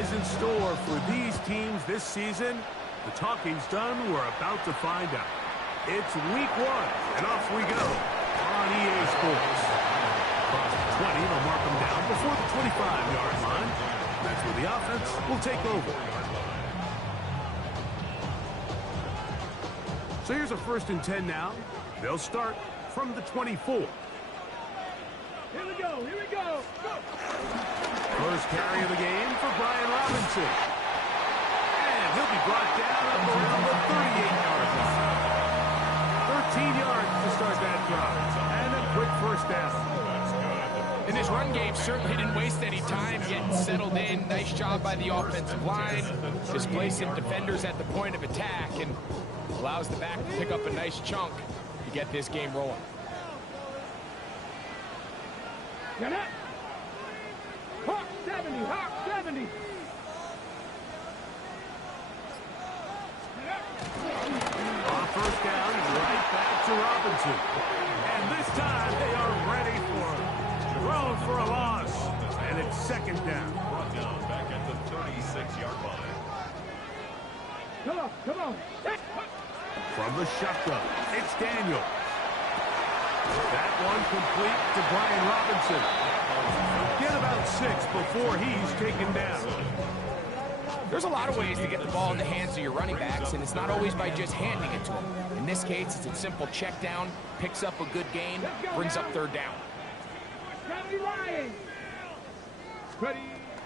lies in store for these teams this season? The talking's done. We're about to find out. It's week 1, and off we go on EA Sports. Across the 20, they'll mark them down before the 25-yard line. That's where the offense will take over. So here's a 1st and 10 now. They'll start from the 24. Here we go, here we go. Go. First carry of the game for Brian Robinson. And he'll be brought down up around the 38-yard line. 13 yards to start that drive. And a quick first down. And this run game certainly didn't waste any time getting settled in. Nice job by the offensive line, displacing defenders at the point of attack, and allows the back to pick up a nice chunk to get this game rolling. Get up. Hawk 70, Hawk 70. On first down, right back to Robinson. And this time they are ready for him. Thrown for a loss. And it's 2nd down. Brought down back at the 36-yard line. Come on, come on. From the shotgun, it's Daniel. That one complete to Brian Robinson. Get about 6 before he's taken down. There's a lot of ways to get the ball in the hands of your running backs, and it's not always by just handing it to them. In this case, it's a simple check down, picks up a good gain, brings up 3rd down. Ready.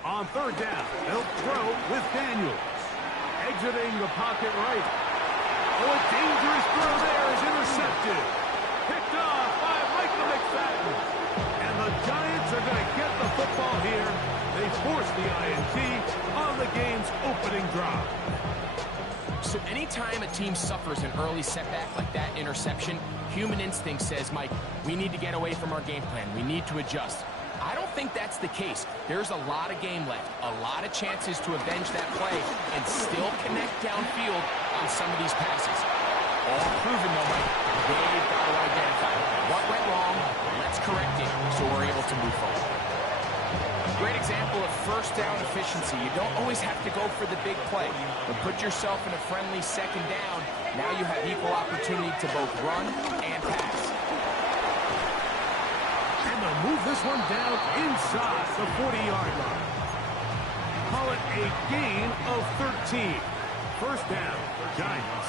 On 3rd down, they'll throw with Daniels. Exiting the pocket right. Oh, a dangerous throw there is intercepted. Picked off by Michael McFadden. And the Giants are going to get the football here. They force the INT on the game's opening drive. So anytime a team suffers an early setback like that interception, human instinct says, Mike, we need to get away from our game plan. We need to adjust. I don't think that's the case. There's a lot of game left, a lot of chances to avenge that play and still connect downfield on some of these passes. All proven, though, Mike. They've got to identify what went wrong, let's correct it so we're able to move forward. Great example of 1st down efficiency. You don't always have to go for the big play, but put yourself in a friendly 2nd down. Now you have equal opportunity to both run and pass. And they'll move this one down inside the 40-yard line. Call it a gain of 13. 1st down, Giants.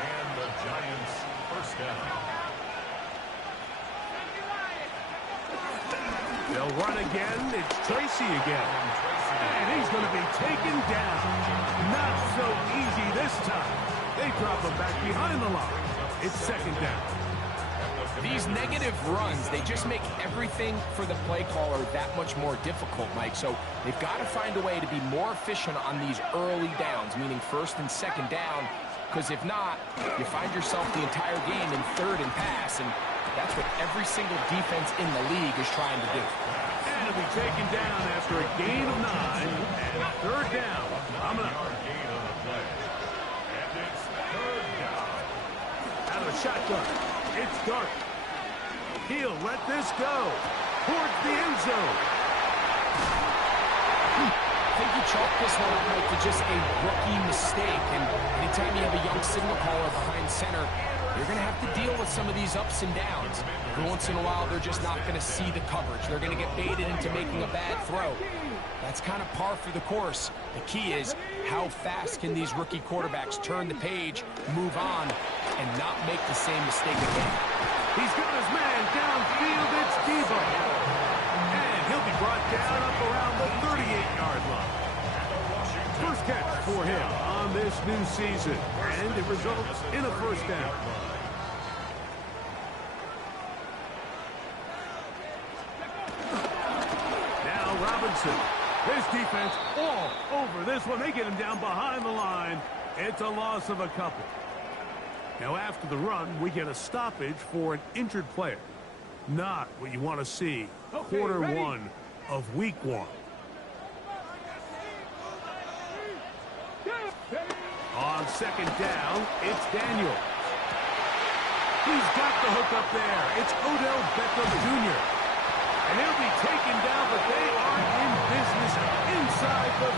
And the Giants 1st down. They'll run again. It's Tracy again. And he's going to be taken down. Not so easy this time. They drop him back behind the line. It's 2nd down. These negative runs, they just make everything for the play caller that much more difficult, Mike. So they've got to find a way to be more efficient on these early downs, meaning 1st and 2nd down, because if not, you find yourself the entire game in 3rd and pass, and that's what every single defense in the league is trying to do. And he'll be taken down after a gain of 9 and 3rd down. I'm going to Gain on the play. And it's 3rd down. out of the shotgun. It's Dart. He'll let this go towards the end zone. I think you chalk this one up, Mike, to just a rookie mistake. And anytime you have a young signal caller behind center, you're going to have to deal with some of these ups and downs. Every once in a while, they're just not going to see the coverage. They're going to get baited into making a bad throw. That's kind of par for the course. The key is how fast can these rookie quarterbacks turn the page, move on, and not make the same mistake again. He's got his man downfield. It's Devo. And he'll be brought down up around the 38-yard line. First catch for him on this new season. And it results in a 1st down. Now Robinson. His defense all over this one. They get him down behind the line. It's a loss of a couple. Now, after the run, we get a stoppage for an injured player. Not what you want to see. Quarter 1 of week 1. On 2nd down, it's Daniel. He's got the hook up there. It's Odell Beckham Jr. And he'll be taken down, but they are in business inside the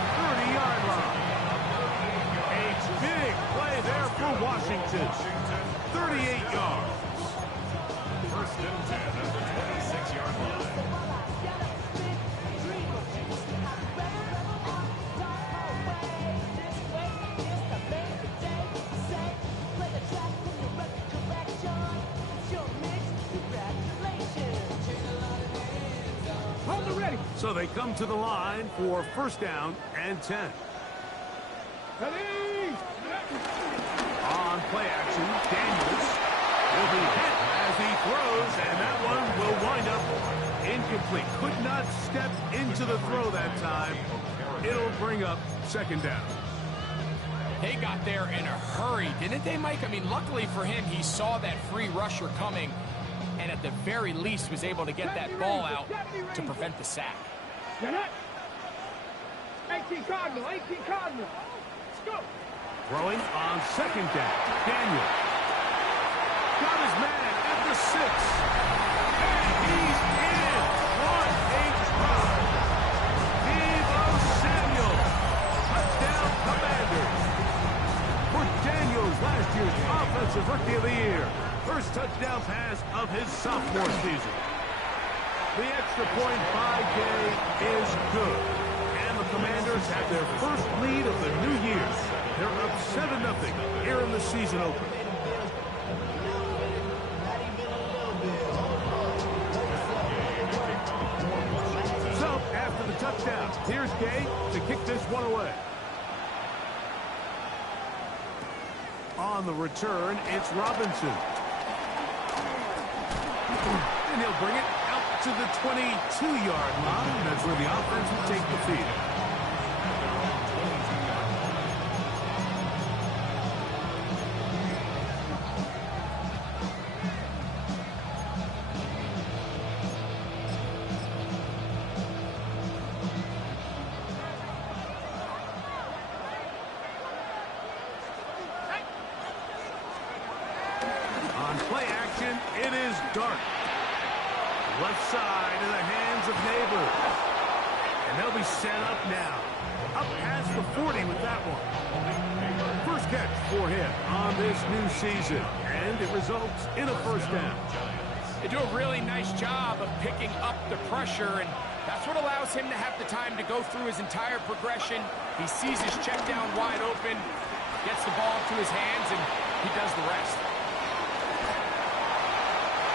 Hold it ready. So they come to the line for first down and 10. Ready. On play action, Daniels will be hit as he throws, and that one will wind up incomplete. Could not step into the throw that time. It'll bring up second down. They got there in a hurry, didn't they, Mike? I mean, luckily for him, he saw that free rusher coming, and at the very least was able to get that ball out to prevent the sack. 18 Cardinal, 18 Cardinal. Let's go. Throwing on second down, Daniel. Got his man at the 6. And he's in. What a drop. Deebo Samuel. Touchdown, Commanders. For Daniels, last year's Offensive Rookie of the Year. First touchdown pass of his sophomore season. The extra point by Gay is good. And the Commanders have their first lead of the new year. They're up 7-0 here in the season opener. So, after the touchdown, here's Gay to kick this one away. On the return, it's Robinson. And he'll bring it out to the 22-yard line. That's where the offense will take the field. On play action, it is Dart. Left side in the hands of Neighbors. And they'll be set up now. Up past the 40 with that one. First catch for him on this new season. And it results in a first down. They do a really nice job of picking up the pressure, and that's what allows him to have the time to go through his entire progression. He sees his check down wide open, gets the ball to his hands, and he does the rest.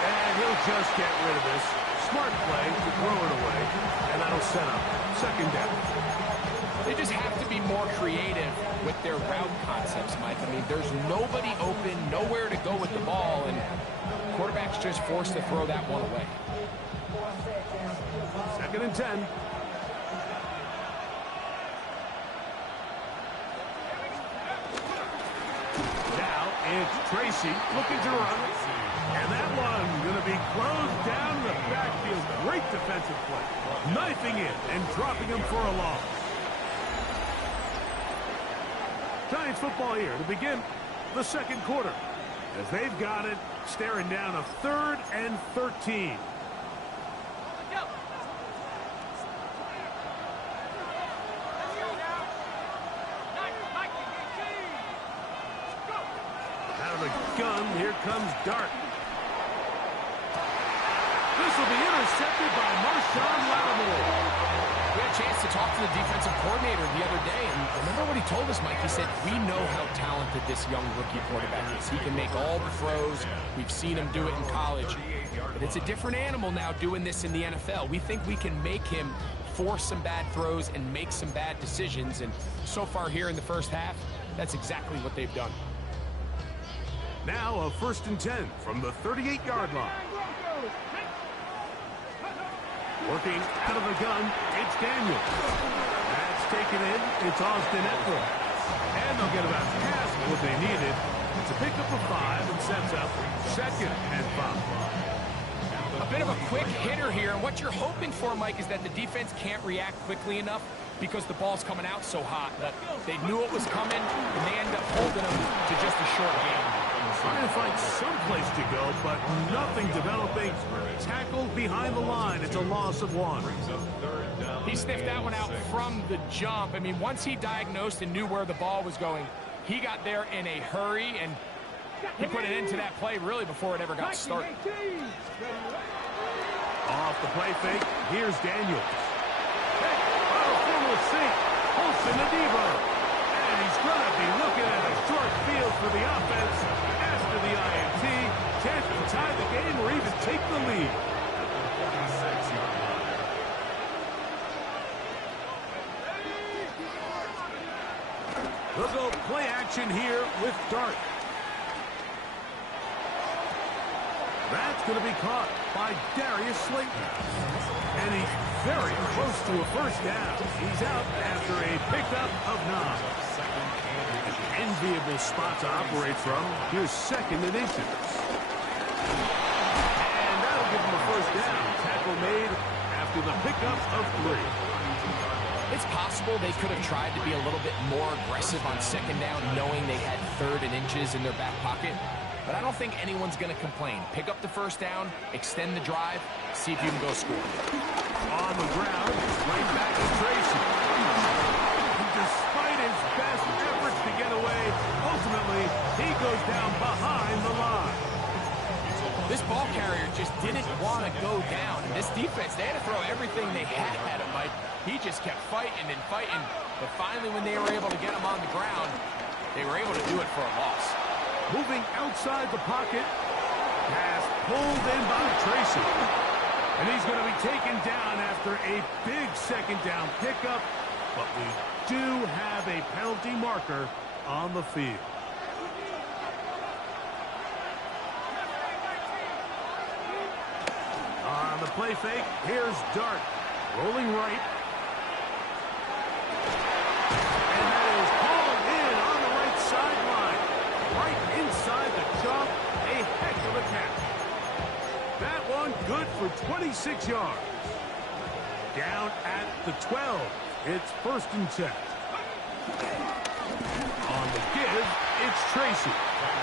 And he'll just get rid of this. Smart play to throw it away. And that'll set up second down. They just have to be more creative with their route concepts, Mike. I mean, there's nobody open, nowhere to go with the ball, and quarterback's just forced to throw that one away. Second and 10. Now it's Tracy looking to run. And that one going to be closed down in the backfield. Great defensive play. Knifing in and dropping him for a loss. Giants football here to begin the second quarter. As they've got it, staring down a 3rd and 13. Out of the gun, here comes Dart. This will be intercepted by Marshawn Lattimore. We had a chance to talk to the defensive coordinator the other day, and remember what he told us, Mike? He said, we know how talented this young rookie quarterback is. He can make all the throws. We've seen him do it in college. But it's a different animal now doing this in the NFL. We think we can make him force some bad throws and make some bad decisions, and so far here in the first half, that's exactly what they've done. Now a 1st and 10 from the 38-yard line. Working out of the gun, it's Daniel. That's taken in. It's Austin Eckler. And they'll get about half of what they needed. It's a pickup of 5 and sets up 2nd and 5. A bit of a quick hitter here, and what you're hoping for, Mike, is that the defense can't react quickly enough because the ball's coming out so hot. But they knew it was coming, and they end up holding them to just a short game. Trying to find some place to go, but nothing developing. Tackled behind the line. It's a loss of 1. He sniffed that one out from the jump. I mean, once he diagnosed and knew where the ball was going, he got there in a hurry, and he put an end to that play really before it ever got started. Off the play fake, here's Daniels. Hey, full sink. Olsen to Deebo. And he's going to be looking at a short field for the offense after the INT. Chance to tie the game or even take the lead. They'll go play action here with Dart. That's going to be caught by Darius Slayton. And he's very close to a first down. He's out after a pickup of 9. An enviable spot to operate from. Here's 2nd and inches. And that'll give him a first down. Tackle made after the pickup of 3. It's possible they could have tried to be a little bit more aggressive on 2nd down, knowing they had 3rd and inches in their back pocket. But I don't think anyone's going to complain. Pick up the first down, extend the drive, see if you can go score. On the ground, right back to Tracy. Despite his best efforts to get away, ultimately, he goes down behind the line. This ball carrier just didn't want to go down. And this defense, they had to throw everything they had at him, Mike. He just kept fighting and fighting. But finally, when they were able to get him on the ground, they were able to do it for a loss. Moving outside the pocket. Pass pulled in by Tracy. And he's going to be taken down after a big 2nd down pickup. But we do have a penalty marker on the field. On the play fake, here's Dart. Rolling right. And that is hauled in on the right sideline. Right inside the chalk. A heck of a catch. That one good for 26 yards. Down at the 12. It's 1st and 10. On the give, it's Tracy.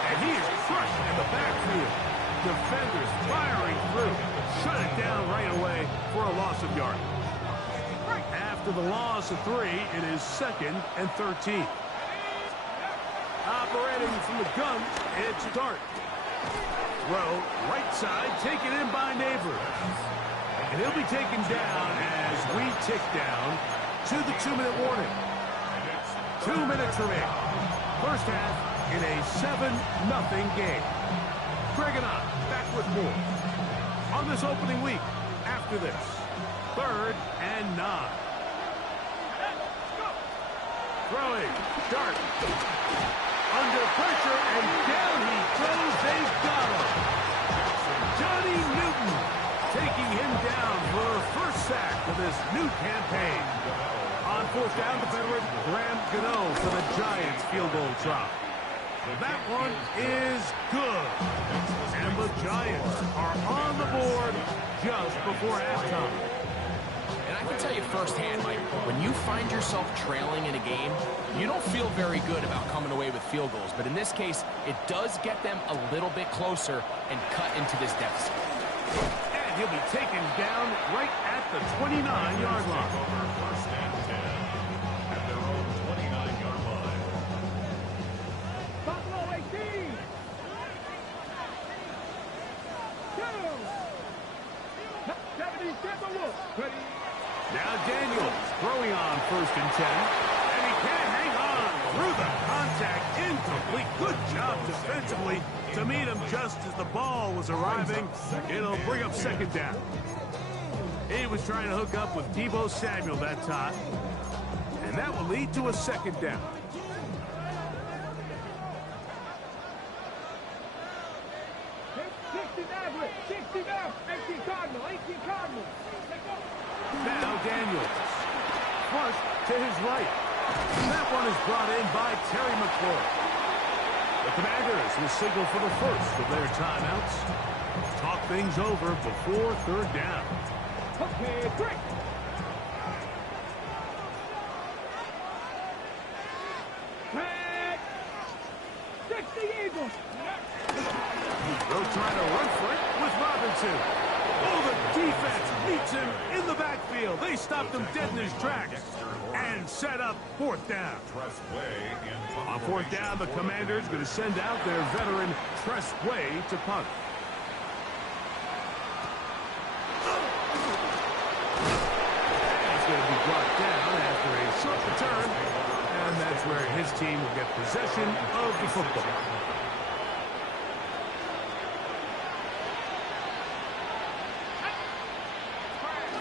And he is crushed in the backfield. Defenders firing through. Shut it down right away for a loss of yardage. After the loss of 3, it is 2nd and 13. Operating from the gun, it's Dart. Throw, right side, taken in by Neighbors. And he'll be taken down as we tick down to the 2-minute warning. 2 minutes remaining. First half in a 7-0 game. Greg and I back with more on this opening week after this. 3rd and 9. Throwing, Dart. Under pressure, and down he goes. They've got him. Johnny Newton taking him down for her first sack of this new campaign. On 4th down, the veteran Graham Gano for the Giants field goal try. That one is good. And the Giants are on the board just before halftime. And I can tell you firsthand, Mike, when you find yourself trailing in a game, you don't feel very good about coming away with field goals. But in this case, it does get them a little bit closer and cut into this deficit. And he'll be taken down right at the 29-yard line. 1st and 10 at their own 29-yard line. Buffalo 18. 70, ready. Now Daniels throwing on 1st and 10. And he can't hang on through the contact. Incomplete. Good job defensively to meet him just as the ball was arriving. It'll bring up 2nd down. He was trying to hook up with Deebo Samuel that time. And that will lead to a 2nd down. Now Daniels. Flush to his right. That one is brought in by Terry McLaurin. The Commanders will signal for the first of their timeouts. Talk things over before 3rd down. Okay, break. Back. 60 Eagles. They'll try to run for it with Robinson. Oh, the defense meets him in the backfield. They stopped him dead in his tracks and set up 4th down. On 4th down, the Commanders going to send out their veteran Tress Way to punt. He's going to be brought down after a short return, and that's where his team will get possession of the football.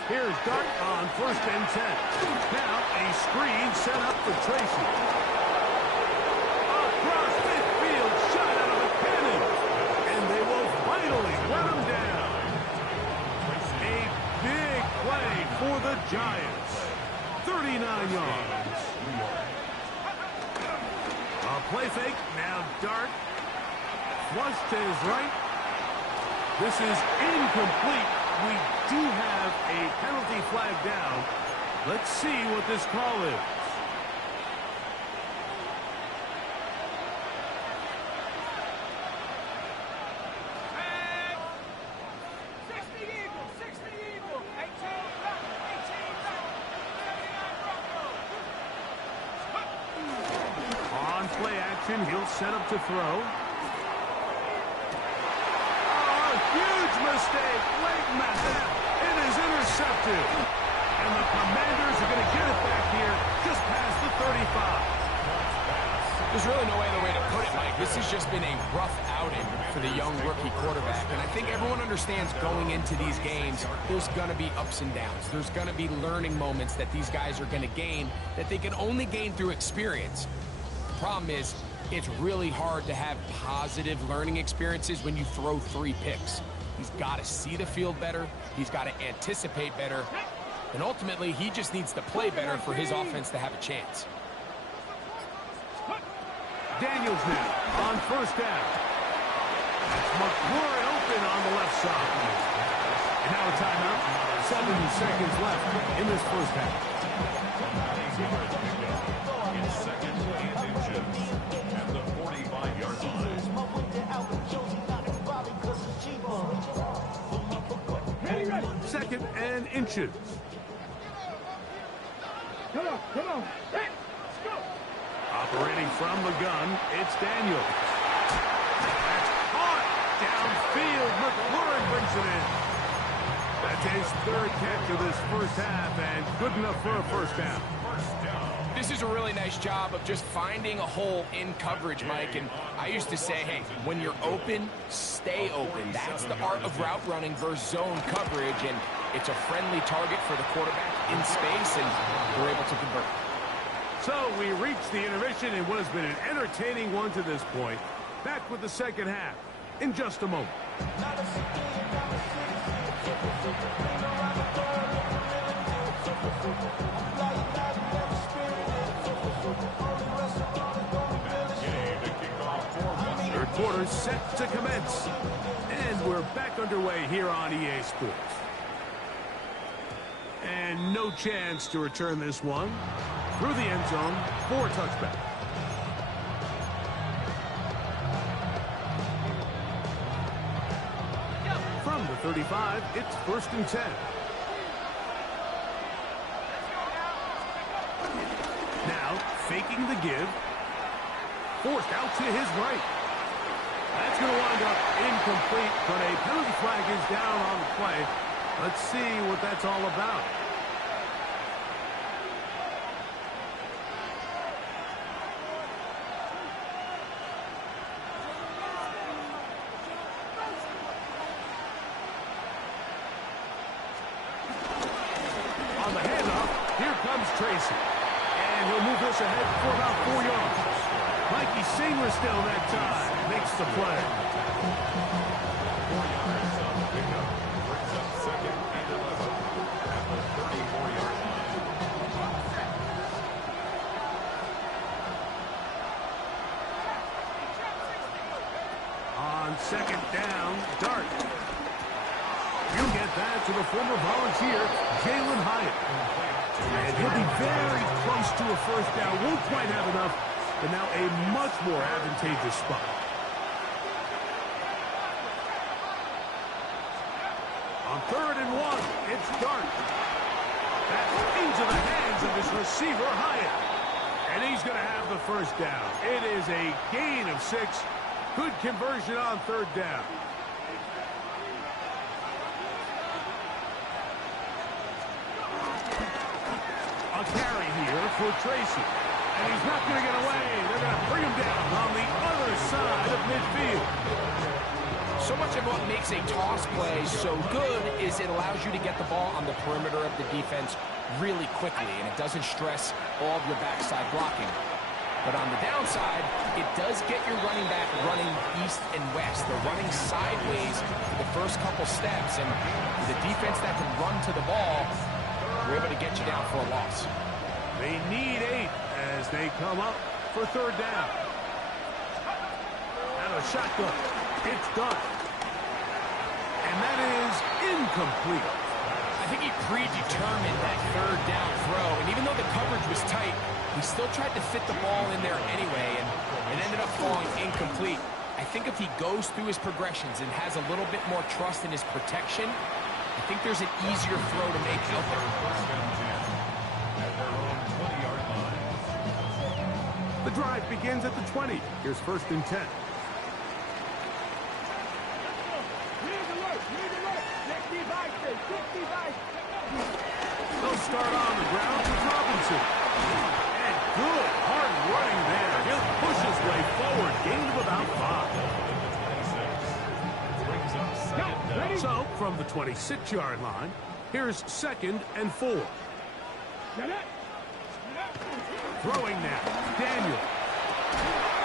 Here's Dart on 1st and 10. Now a screen set up for Tracy. Giants. 39 yards. A play fake. Now Dart. Flush to his right. This is incomplete. We do have a penalty flag down. Let's see what this call is. On play action, he'll set up to throw. Huge mistake, late snap. It is intercepted. And the Commanders are going to get it back here just past the 35. There's really no other way to put it, Mike. This has just been a rough outing for the young rookie quarterback. And I think everyone understands going into these games, there's going to be ups and downs. There's going to be learning moments that these guys are going to gain that they can only gain through experience. The problem is, it's really hard to have positive learning experiences when you throw 3 picks. He's got to see the field better. He's got to anticipate better. And ultimately, he just needs to play better for his offense to have a chance. Daniels now on first down. McLaurin open on the left side. And now a timeout. 7 seconds left in this first half. It's second and inches at the 45-yard line. Second and inches. Come on. Hey, let's go. Operating from the gun, it's Daniels. That's caught downfield. McLaurin brings it in. That's his 3rd catch of this first half, and good enough for a first down. This is a really nice job of just finding a hole in coverage, Mike. And I used to say, hey, when you're open, stay open. That's the art of route running versus zone coverage. And it's a friendly target for the quarterback in space, and we're able to convert. So we reach the intermission in what has been an entertaining one to this point. Back with the second half in just a moment. Third quarter set to commence. And we're back underway here on EA Sports. And no chance to return this one. Through the end zone for a touchback. From the 35, it's 1st and 10. Now, faking the give. Forced out to his right. That's going to wind up incomplete, but a penalty flag is down on the play. Let's see what that's all about. On the handoff, here comes Tracy. And he'll move this ahead for about 4 yards. Mikey Singer still that time makes the play. 4 yards on the pickup. Brings up second and 11 at the 34-yard line. On second down, Dart. You'll get that to the former Volunteer, Jalen Hyatt. And he'll be very close to a first down. Won't quite have enough, but now a much more advantageous spot. On 3rd and 1, it's Dart. That's into the hands of his receiver, Hyatt. And he's going to have the first down. It is a gain of 6. Good conversion on 3rd down. A carry here for Tracy. And he's not going to get away. They're going to bring him down on the other side of midfield. So much of what makes a toss play so good is it allows you to get the ball on the perimeter of the defense really quickly, and it doesn't stress all of your backside blocking. But on the downside, it does get your running back running east and west. They're running sideways for the first couple steps, and with a defense that can run to the ball, We're able to get you down for a loss. They need 8 as they come up for third down. And a shotgun. It's done. And that is incomplete. I think he predetermined that third down throw, and even though the coverage was tight, he still tried to fit the ball in there anyway, and it ended up falling incomplete. I think if he goes through his progressions and has a little bit more trust in his protection, I think there's an easier throw to make out there. At their own 20-yard line. The drive begins at the 20. Here's first and 10. They'll start on the ground with Robinson. And good, hard running there. He'll push his way forward. Gain of about 5. So, from the 26-yard line, here's second and 4. Throwing now. Daniel.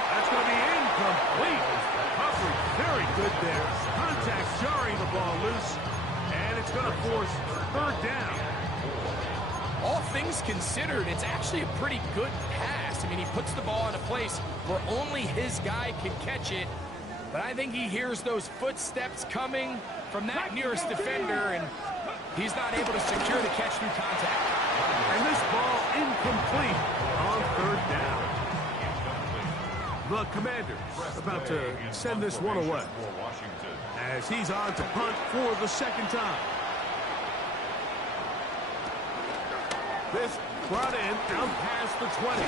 That's going to be incomplete. Coverage very good there. Contact jarring the ball loose. And it's going to force third down. All things considered, it's actually a pretty good pass. I mean, he puts the ball in a place where only his guy can catch it. But I think he hears those footsteps coming from that nearest defender, and he's not able to secure the catch through contact. And this ball incomplete on third down. The Commanders about to send this one away as he's on to punt for the second time. This brought in down past the 20.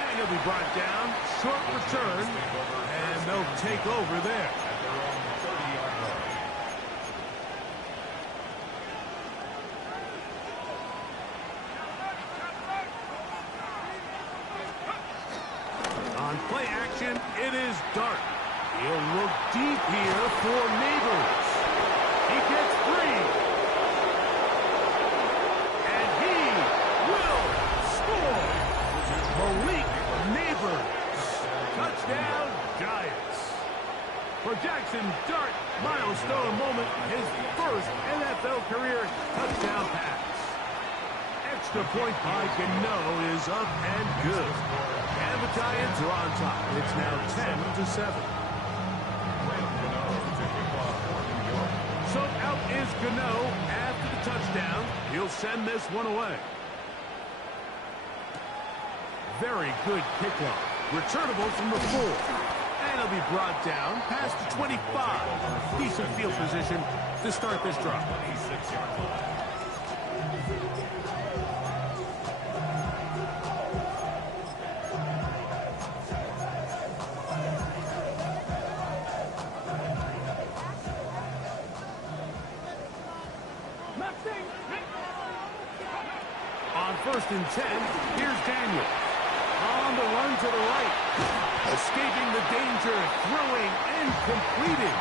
And he'll be brought down. Short return. And they'll take over there. On play action, it is Dart. He'll look deep here for Neighbors. He gets 3. And he will score. Malik Neighbors. Touchdown, Giants. For Jackson Dart, milestone moment, his first NFL career touchdown pass. Extra point by Gano is up and good. And the Giants are on top. It's now 10-7. So out is Gano after the touchdown. He'll send this one away. Very good kickoff. Returnable from the 4. And he'll be brought down past the 25. Decent field position to start this drive. 26-yard line. On first and 10, here's Daniel. On the run to the right. Escaping the danger, throwing and completing.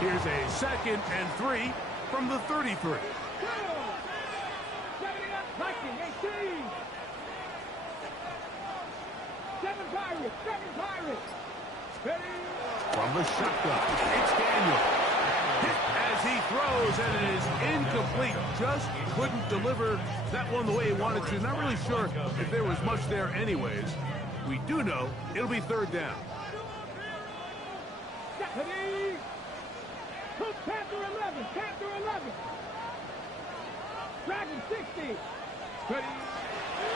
Here's a second and 3 from the 33. From the shotgun, it's Daniel. Hit as he throws, and it is incomplete. Just couldn't deliver that one the way he wanted to. Not really sure if there was much there anyways. We do know it'll be third down. Panther 11, Panther 11. Dragon 60.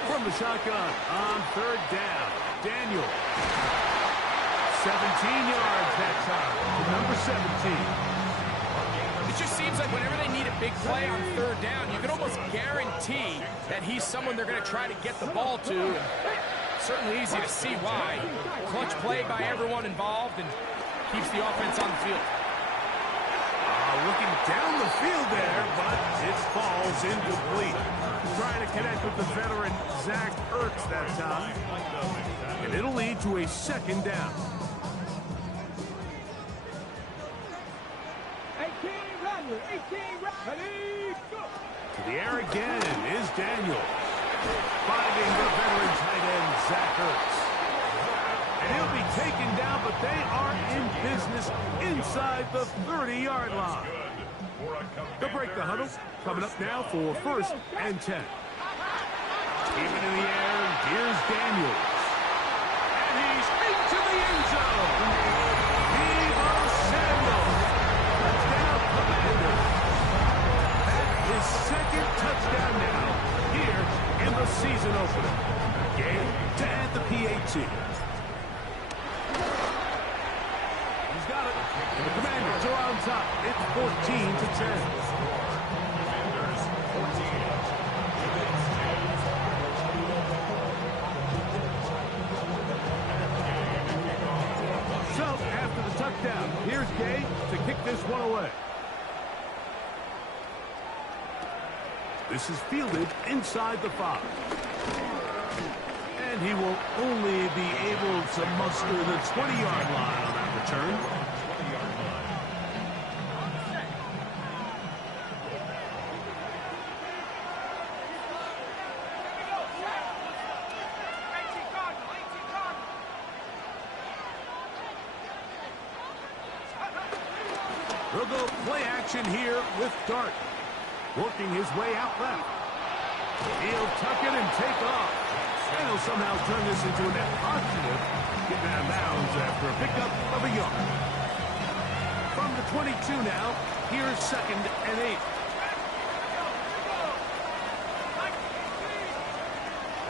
From the shotgun on third down, Daniel. 17 yards that time, number 17. It just seems like whenever they need a big play on third down, you can almost guarantee that he's someone they're going to try to get the ball to. And certainly easy to see why. Clutch play by everyone involved and keeps the offense on the field. Looking down the field there, but it falls incomplete. Trying to connect with the veteran Zach Ertz that time. And it'll lead to a second down. 18 ready, go. To the air again is Daniel. Finding the veteran tight end Zach Ertz. And he'll be taken down, but they are in business inside the 30-yard line. They'll break the huddle. Coming up now for 1st and 10. Even in the air, here's Daniels. And he's into the end zone. Deebo Samuel. Touchdown, Commanders. That is second touchdown now here in the season opener. Game to add the PAT. He's got it. And the Commanders are on top. It's 14-10. So, after the touchdown, here's Gay to kick this one away. This is fielded inside the 5. And he will only be able to muster the 20-yard line on that return. They'll go play action here with Dart. Working his way out left. He'll tuck it and take off. And he'll somehow turn this into a net positive. Getting out of bounds after a pickup of a yard. From the 22 now, here's 2nd and 8.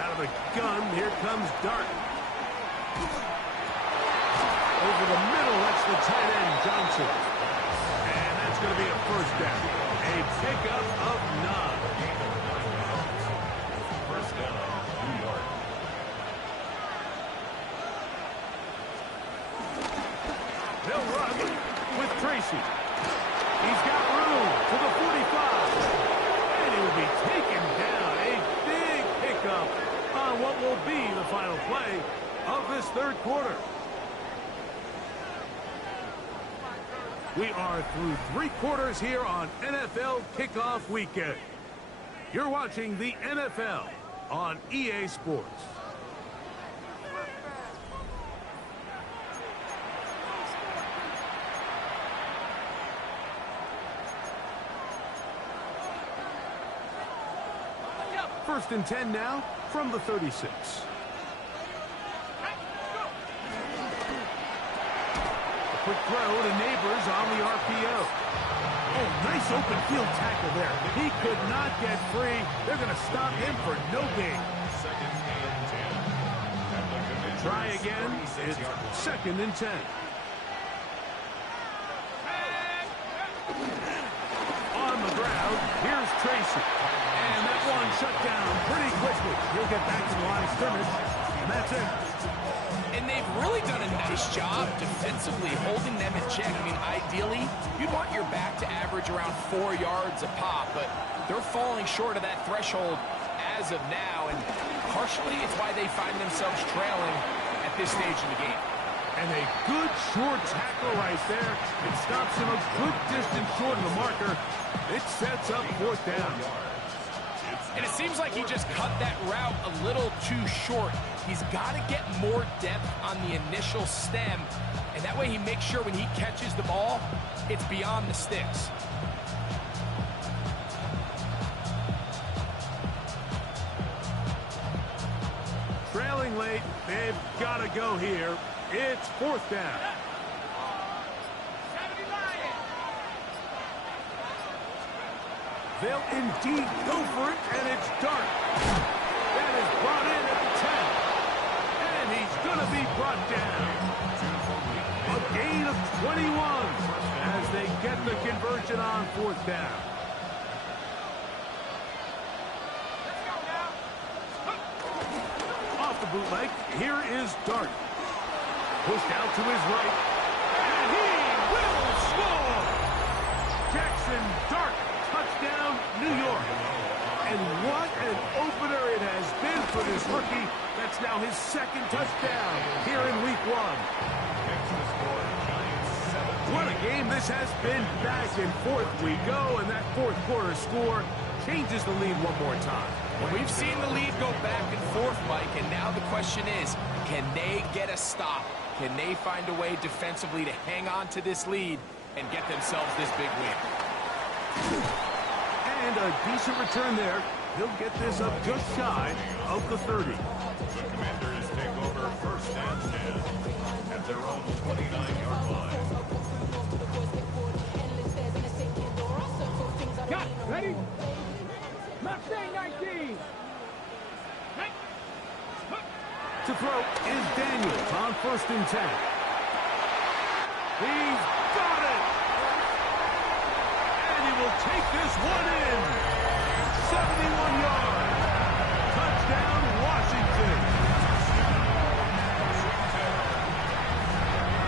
Out of the gun, here comes Dart. Over the middle, that's the tight end, Johnson. And that's going to be a 1st down. A pickup of 9. 1st down, New York. They'll run with Tracy. He's got room to the 45. And he will be taken down. A big pickup on what will be the final play of this 3rd quarter. We are through 3 quarters here on NFL Kickoff Weekend. You're watching the NFL on EA Sports. First and 10 now from the 36. Quick throw to Neighbors on the RPO. Oh, nice open field tackle there. He could not get free. They're going to stop him for no gain. 2nd and 10. Try again. It's 2nd and 10. On the ground, here's Tracy. And that one shut down pretty quickly. He'll get back to the line of scrimmage. And that's it. And they've really done a nice job defensively holding them in check. I mean, ideally, you'd want your back to average around 4 yards a pop, but they're falling short of that threshold as of now, and partially it's why they find themselves trailing at this stage in the game. And a good short tackle right there. It stops him a good distance short of the marker. It sets up 4th down. And it seems like he just cut that route a little too short. He's got to get more depth on the initial stem, and that way he makes sure when he catches the ball, it's beyond the sticks. Trailing late, they've got to go here. It's 4th down. They'll indeed go for it, and it's Dart. That is brought in at the 10. And he's going to be brought down. A gain of 21 as they get the conversion on 4th down. Off the bootleg, here is Dart. Pushed out to his right. And he will score! Jackson Dart. Touchdown, New York. And what an opener it has been for this rookie. That's now his 2nd touchdown here in Week 1. What a game this has been. Back and forth we go, and that 4th quarter score changes the lead one more time. Well, we've seen the lead go back and forth, Mike, and now the question is, can they get a stop? Can they find a way defensively to hang on to this lead and get themselves this big win? And a decent return there. He'll get this up just shy of the 30. The Commanders take over first and 10 at their own 29-yard line. Got it. Ready? Mustang 19. To throw is Daniels on 1st and 10. He's got it! And he will take this one in. 71 yards. Touchdown, Washington.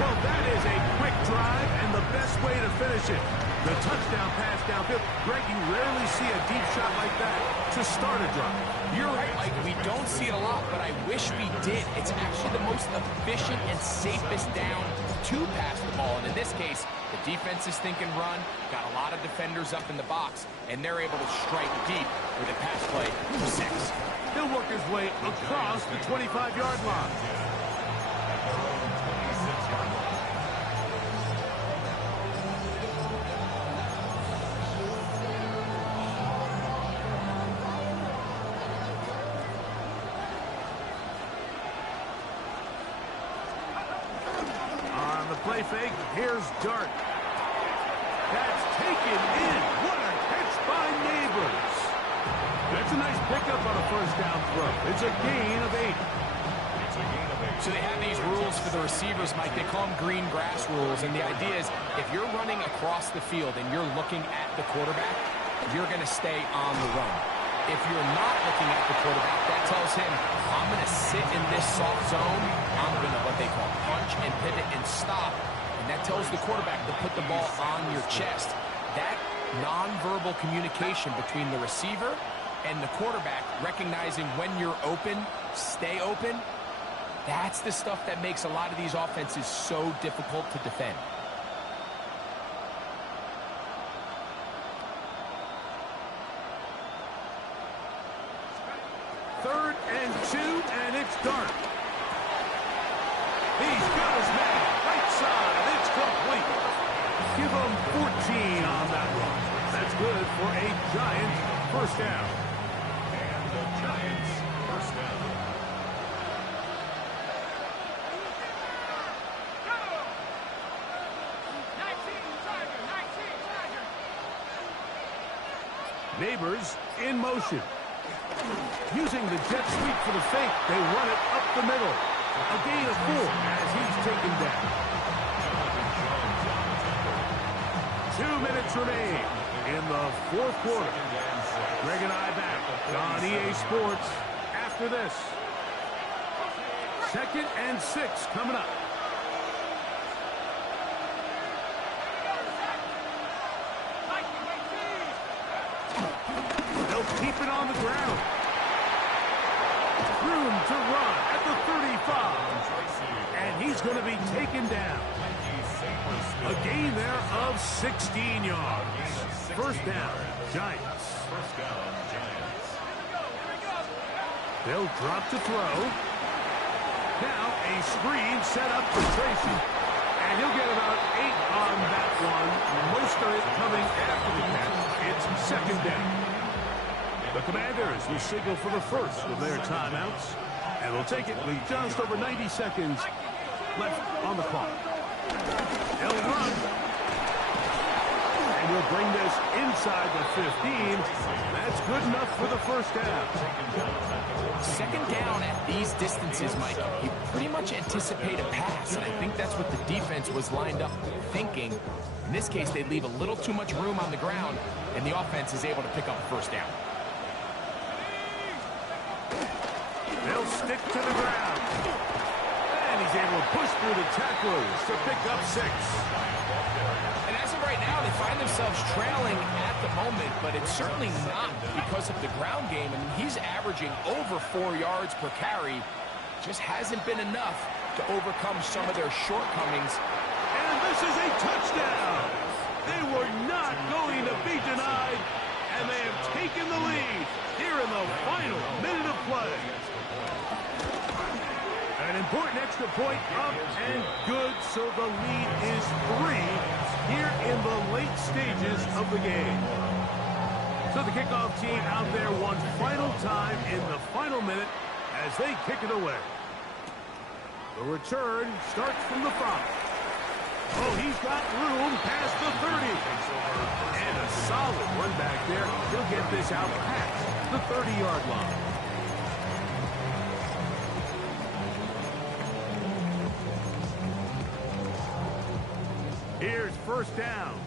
Well, that is a quick drive and the best way to finish it. The touchdown pass downfield. Greg, you rarely see a deep shot like that to start a drive. You're right, Mike. We don't see it a lot, but I wish we did. It's actually the most efficient and safest down to pass the ball. And in this case, the defense is thinking run, got a lot of defenders up in the box, and they're able to strike deep with a pass play for 6. He'll work his way across the 25-yard line. Play fake. Here's Dart. That's taken in. What a catch by Neighbors. That's a nice pickup on a first down throw. It's a gain of 8. So they have these rules for the receivers, Mike. They call them green grass rules. And the idea is if you're running across the field and you're looking at the quarterback, you're going to stay on the run. If you're not looking at the quarterback, that tells him, I'm going to sit in this soft zone. I'm going to what they call punch and pivot and stop. And that tells the quarterback to put the ball on your chest. That nonverbal communication between the receiver and the quarterback, recognizing when you're open, stay open, that's the stuff that makes a lot of these offenses so difficult to defend. Third and 2, and it's Dart. He's got his man. Right side. It's complete. Give him 14 on that run. That's good for a Giant first down. And the Giants first down. Neighbors in motion. Using the jet sweep for the fake, they run it up the middle. A gain of 4 as he's taken down. 2 minutes remain in the 4th quarter. Greg and I back on EA Sports after this. 2nd and 6 coming up. They'll keep it on the ground. Room to run at the 35. And he's going to be taken down. A gain there of 16 yards. First down, Giants. They'll drop to throw. Now a screen set up for Tracy. And he'll get about 8 on that one. Most of it coming after the catch. It's 2nd down. The Commanders will signal for the first of their timeouts. And they'll take it with just over 90 seconds left on the clock. They'll run. And we'll bring this inside the 15. That's good enough for the first down. 2nd down at these distances, Mike, you pretty much anticipate a pass, and I think that's what the defense was lined up thinking. In this case, they leave a little too much room on the ground, and the offense is able to pick up a first down. They'll stick to the ground. And he's able to push through the tacklers to pick up 6. And as of right now, they find themselves trailing at the moment, but it's certainly not because of the ground game. I mean, he's averaging over 4 yards per carry. Just hasn't been enough to overcome some of their shortcomings. And this is a touchdown. They were not going to be denied, and they have taken the lead here in the final important extra point up and good, so the lead is 3 here in the late stages of the game. So the kickoff team out there one final time in the final minute as they kick it away. The return starts from the 5. Oh, he's got room past the 30. And a solid run back there. He'll get this out past the 30-yard line. Here's first down.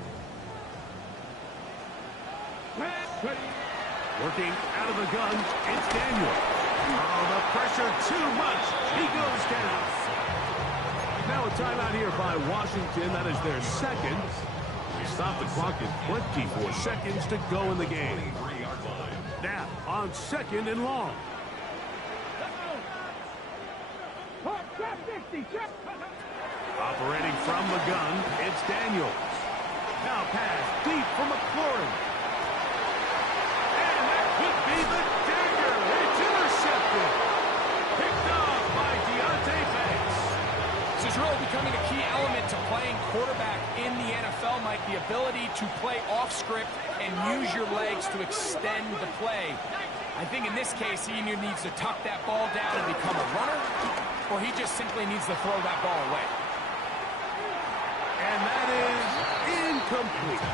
Working out of the gun, it's Daniel. Oh, the pressure too much. He goes down. Now a timeout here by Washington. That is their second. They stop the clock at 24 seconds to go in the game. Now on second and long. Operating from the gun, it's Daniels. Now pass deep for McLaurin. And that could be the dagger. It's intercepted. Picked off by Deontay Banks. This is really becoming a key element to playing quarterback in the NFL, Mike. The ability to play off script and use your legs to extend the play. I think in this case, he either needs to tuck that ball down and become a runner, or he just simply needs to throw that ball away. And that is incomplete.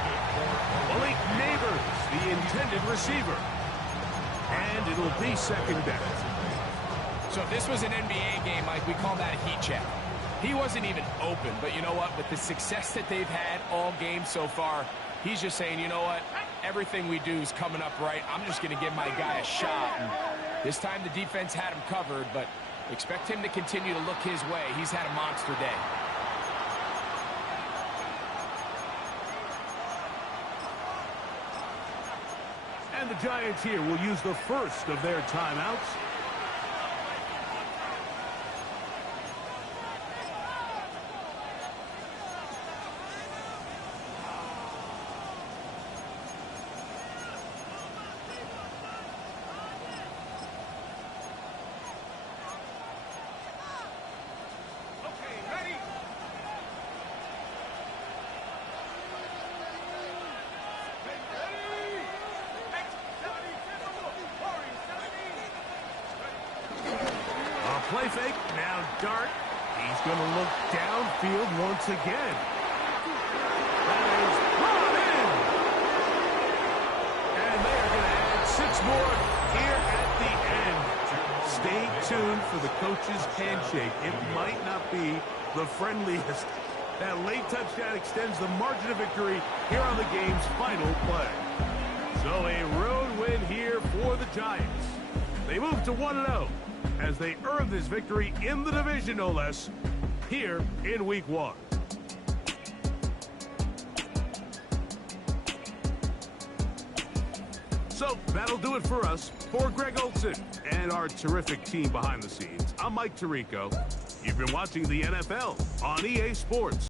Blake Neighbors, the intended receiver. And it'll be second down. So if this was an NBA game, Mike, we call that a heat check. He wasn't even open, but you know what? With the success that they've had all game so far, he's just saying, you know what? Everything we do is coming up right. I'm just going to give my guy a shot. And this time the defense had him covered, but expect him to continue to look his way. He's had a monster day. And the Giants here will use the first of their timeouts. Play fake, now Dart. He's going to look downfield once again. That is brought in. And they are going to add 6 more here at the end. Stay tuned for the coach's handshake. It might not be the friendliest. That late touchdown extends the margin of victory here on the game's final play. So a road win here for the Giants. They move to 1-0. As they earn this victory in the division, no less, here in Week 1. So that'll do it for us. For Greg Olson and our terrific team behind the scenes, I'm Mike Tirico. You've been watching the NFL on EA Sports.